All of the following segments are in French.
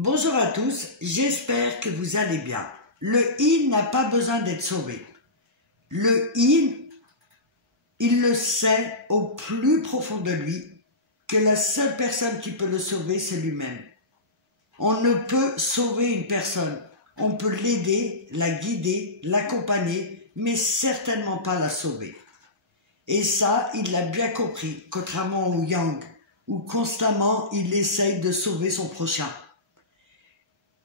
Bonjour à tous, j'espère que vous allez bien. Le il n'a pas besoin d'être sauvé. Le il le sait au plus profond de lui que la seule personne qui peut le sauver, c'est lui-même. On ne peut sauver une personne. On peut l'aider, la guider, l'accompagner, mais certainement pas la sauver. Et ça, il l'a bien compris, contrairement au Yang, où constamment il essaye de sauver son prochain.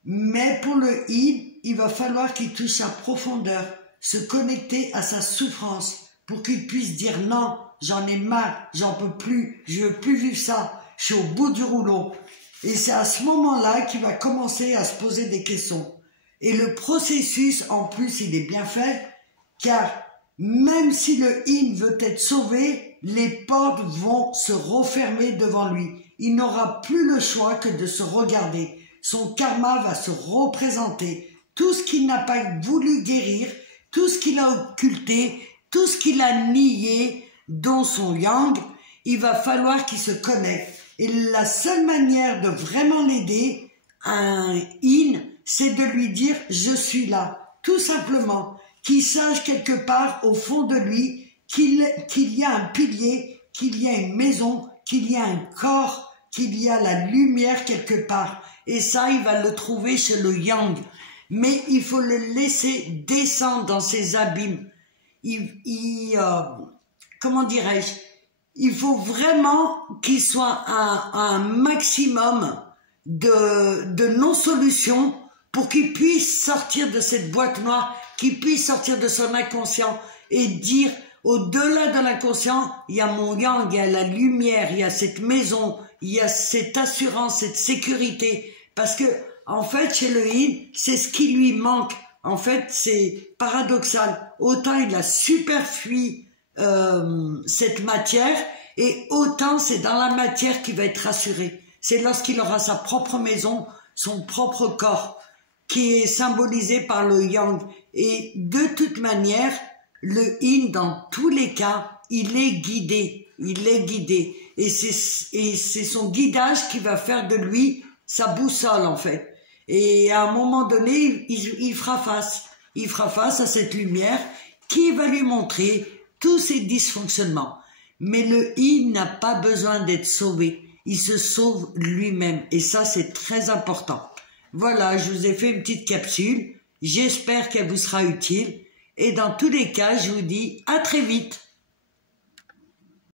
Mais pour le il va falloir qu'il touche sa profondeur, se connecter à sa souffrance pour qu'il puisse dire non, j'en ai marre, j'en peux plus, je veux plus vivre ça, je suis au bout du rouleau. Et c'est à ce moment-là qu'il va commencer à se poser des questions. Et le processus, en plus, il est bien fait, car même si le in veut être sauvé, les portes vont se refermer devant lui. Il n'aura plus le choix que de se regarder. Son karma va se représenter. Tout ce qu'il n'a pas voulu guérir, tout ce qu'il a occulté, tout ce qu'il a nié, dont son yang, il va falloir qu'il se connecte. Et la seule manière de vraiment l'aider, un in, c'est de lui dire « je suis là », tout simplement. Qu'il sache quelque part au fond de lui qu'il y a un pilier, qu'il y a une maison, qu'il y a un corps, qu'il y a la lumière quelque part. Et ça, il va le trouver chez le yang. Mais il faut le laisser descendre dans ses abîmes. Comment dirais-je? Il faut vraiment qu'il soit un maximum de non-solution pour qu'il puisse sortir de cette boîte noire, qu'il puisse sortir de son inconscient et dire, au-delà de l'inconscient, il y a mon yang, il y a la lumière, il y a cette maison, il y a cette assurance, cette sécurité. Parce que, en fait, chez le yin, c'est ce qui lui manque. En fait, c'est paradoxal. Autant il a super fui cette matière, et autant c'est dans la matière qu'il va être rassuré. C'est lorsqu'il aura sa propre maison, son propre corps, qui est symbolisé par le yang. Et de toute manière, le yin, dans tous les cas, il est guidé. Il est guidé. Et c'est son guidage qui va faire de lui sa boussole, en fait. Et à un moment donné, il fera face. Il fera face à cette lumière qui va lui montrer tous ses dysfonctionnements. Mais le yin n'a pas besoin d'être sauvé. Il se sauve lui-même. Et ça, c'est très important. Voilà, je vous ai fait une petite capsule. J'espère qu'elle vous sera utile. Et dans tous les cas, je vous dis à très vite.